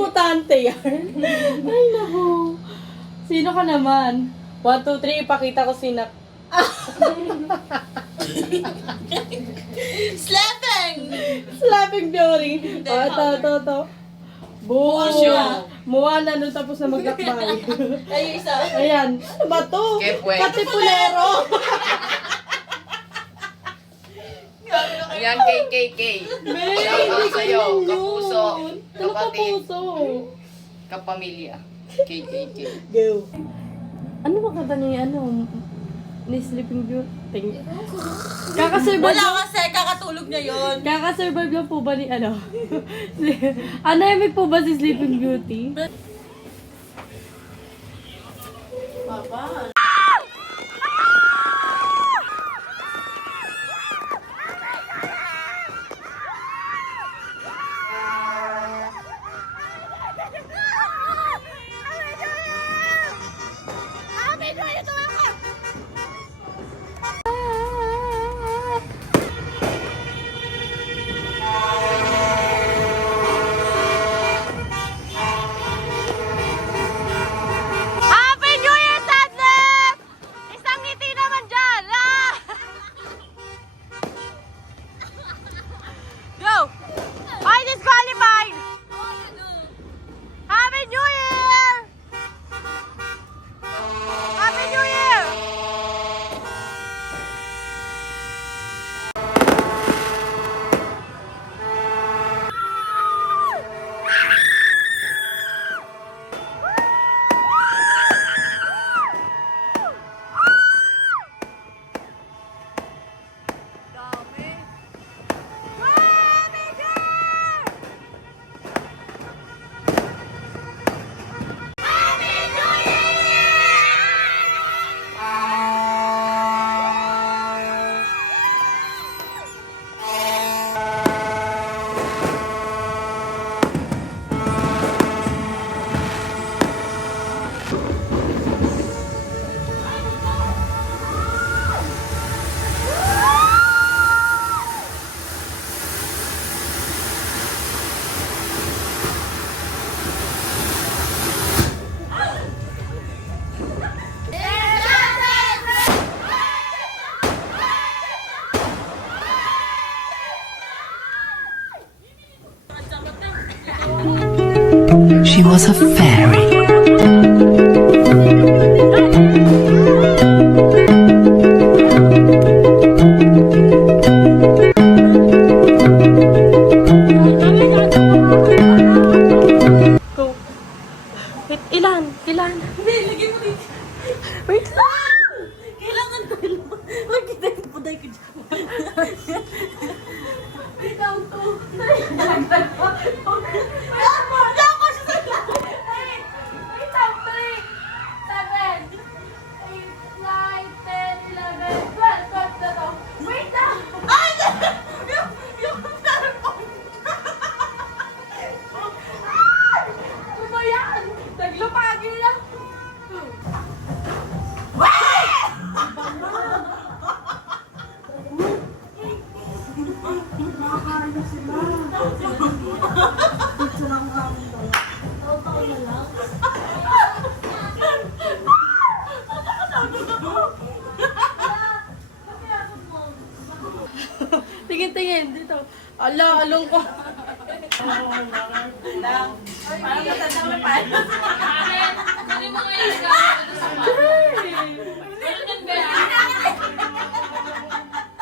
debutante yan. Ay, naku. Sino ka naman? 1, 2, 3, ipakita ko sino. Slapping! Slapping Fury. Ito. Buo siya. Moana nung tapos na magkakbay. Ay, isa. Ayan. Ano ba to? Kepwe. Katipulero. Ayan, KKK. Shout out sa'yo, kapuso, Ano kapatid, kapuso? kapamilya. KKK. Go. Ano ba kanta ni ni Sleeping Beauty? Kakasurvive Wala lang. kasi, kakatulog niya yun. Kakasurvive lang po ba ni anemic po ba si Sleeping Beauty? Papa. Happy New Year, Sadness! Isang ngiti naman dyan! Ah! Go! I disqualified! Happy New Year! Happy New Year! Dami! Happy New Year! Happy New She was a fairy. Go. Wait, ilan? Hindi, lagyan mo dito. Wait lang! Kailangan ko lang. Magkita ko puday ko dyan. Ikaw to. Nagdag pa. Wala ko siya sa lahat. Wait up! 3, 7, 8, 9, 10, 11, 12, 12 na to. Wait lang! Ay! Yung cellphone. Ano ba yan? Naglupagi na. Tingin dito. Ala, along ko. Parang matanda mo pa. Dali mo nga yung gawin sa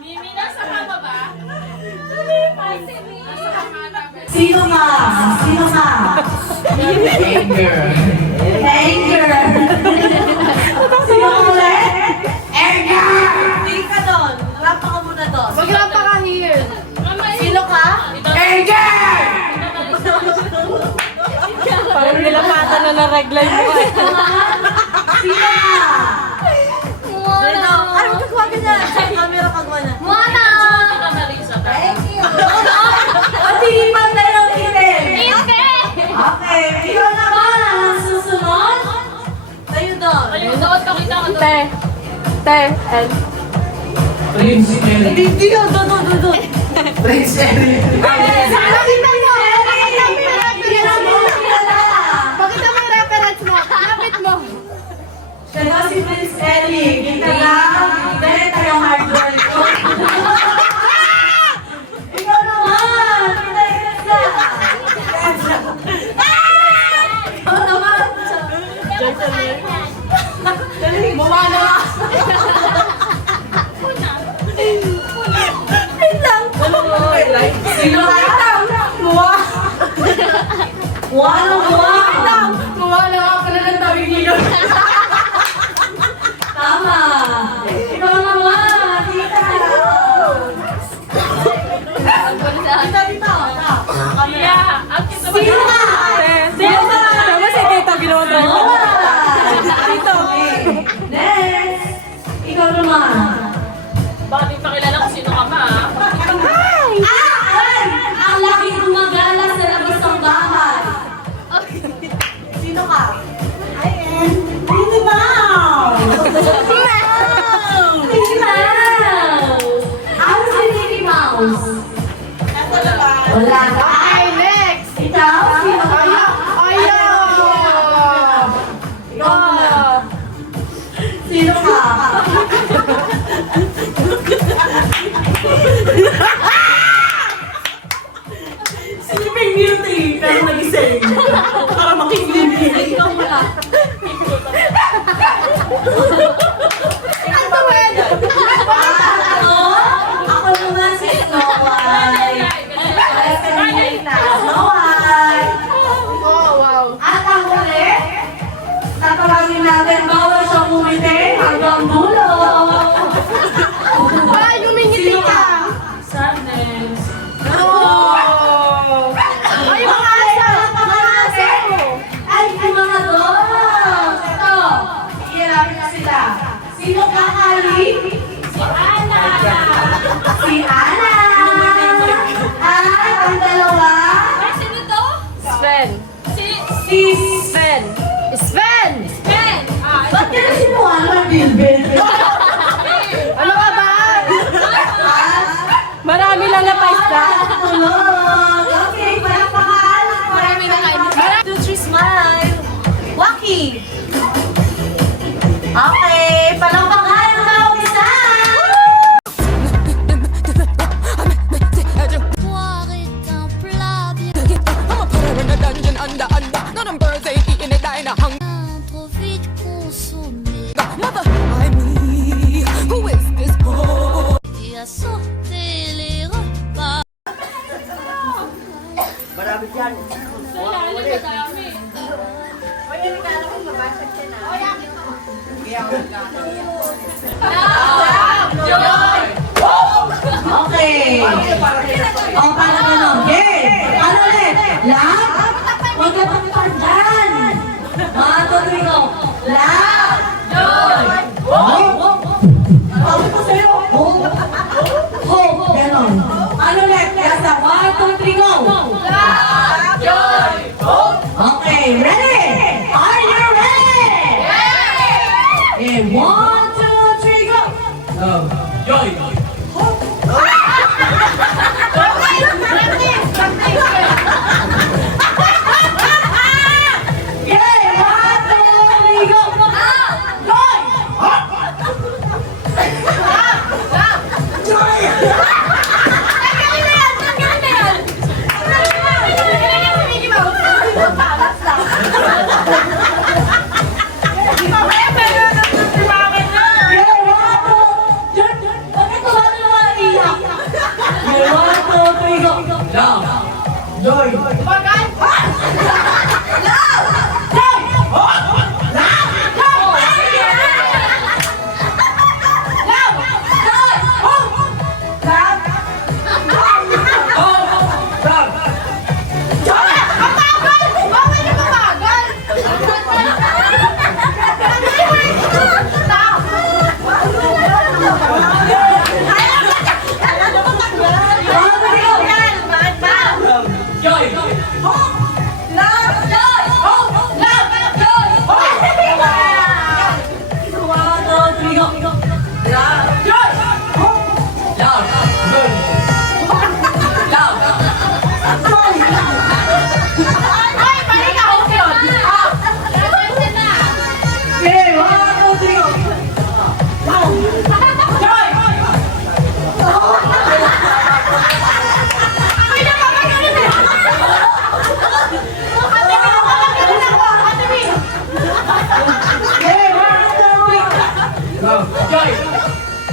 Mimi, nasa kama ba? Nasa kama namin. Sino ka? Sino ka? Anger. Anger! Sino ka ulit? Anger! Tingin ka doon. Rampa ka muna doon. Magrampa ka here. Sino ka? Anger! Parang nilapatan na na-regla yung mukha. Sino ka? Dito. Ano magkagawa ka dyan? Sa camera kagawa na. Mona! Thank you. O, tinipan tayo ng itim. Hindi! Okay. Ikaw naman ang susunod. Tayo doon. Ayun, doon pakita ko doon. Te, and Prince Eric. Hindi yun. Doon. Prince Eric. Sana kita mo. Kita mo. Ito si Prince Eric. Kita lang. Dahil tayo hard work. Ikaw naman. Kita. Ikaw naman. Mukha na. Sino ka? Mukha. Mukha na mukha. Mukha na ako na ng tawig niyo. Tama. Ikaw naman. Tita. Tita, tita. Sino ka? Tama si Tito, ginawa ko. Tito. Next. Ikaw naman. Bakit pakilala kung sino ka ma? Ang laki ng magala sa labas ng bahay. Sino ka? I am Minnie Mouse. Minnie Mouse. Ano si Minnie Mouse? Wala ka. Ay, next! Ikaw? Sino ka? Ayaw! Ikaw. Sino ka? Sleeping Beauty, pero nagising. Para makikinig. Ikaw wala. Ano ba yan? Ako naman si Snow White. Snow White. Oh, wow. At ang huli, tatawagin natin bawal siyang umiti hanggang dulo. Ay, umingiti ka! Sadness. Oh! Ay, mga aso! Mga aso! Ay, yung mga dogs! Ito, iirapin na sila. Sino ka, Ali? Si Ana. Si Ana! At ang dalawa, Ay, sino to? Sven! Si si... Sven! Sven! Ben. Ba't ka na sinuhan ng bilbil? Ano ka ba? At Marami lang na paista. tulog! Okay, palakpakan! Marami na kayo. 1, 2, 3, smile! Waki! Okay, palakpakan ang bawat isa! Boire est un plat bien trop vite consommé et à sauter les repas. Okay! O, paano ganun? Okay! Ano ulit? Lap? Huwag ka takpan dyan! Mga tutrigo! Lap! Joy! Tawag ko sa'yo! Hope! Ganon. Ano ulit? Kasa 1, 2, 3, go! Lap! Joy! Hope! Okay, ready? Are you ready? Yeah! 1, 2, 3, go! Yay! 1, 2, 3, go! Yay! 1, 2, 3, go!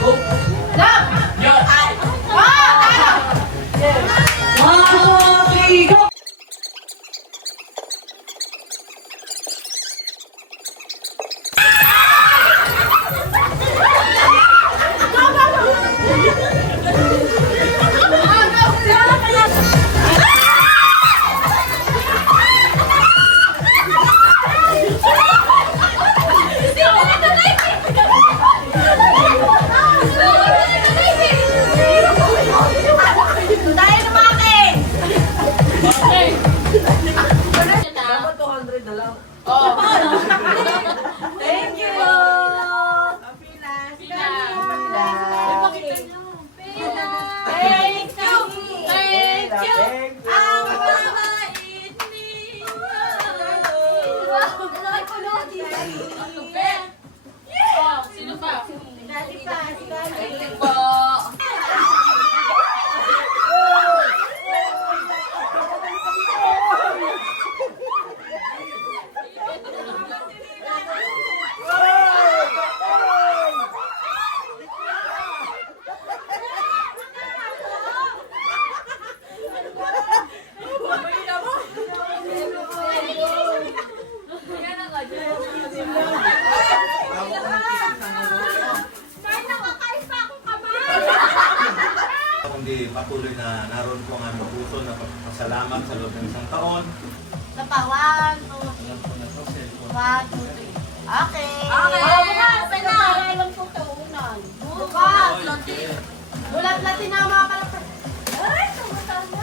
Love! One, two, three, go! Dahil umakin! Dapat 200 na lang. Thank you! Thank you! Thank you! Ang mabait niyo! Sino pa? Dati pa, si Gani. Po. Kundi patuloy na naroon po ang aming puso na pasalamat sa loob ng isang taon. Isa pa, 1, 2, 1, 2, 3. Okay. Okay. Open na. Alam ko ito, unan. Bukas. Bulat latin na mga kalapit. Ay, sumasama.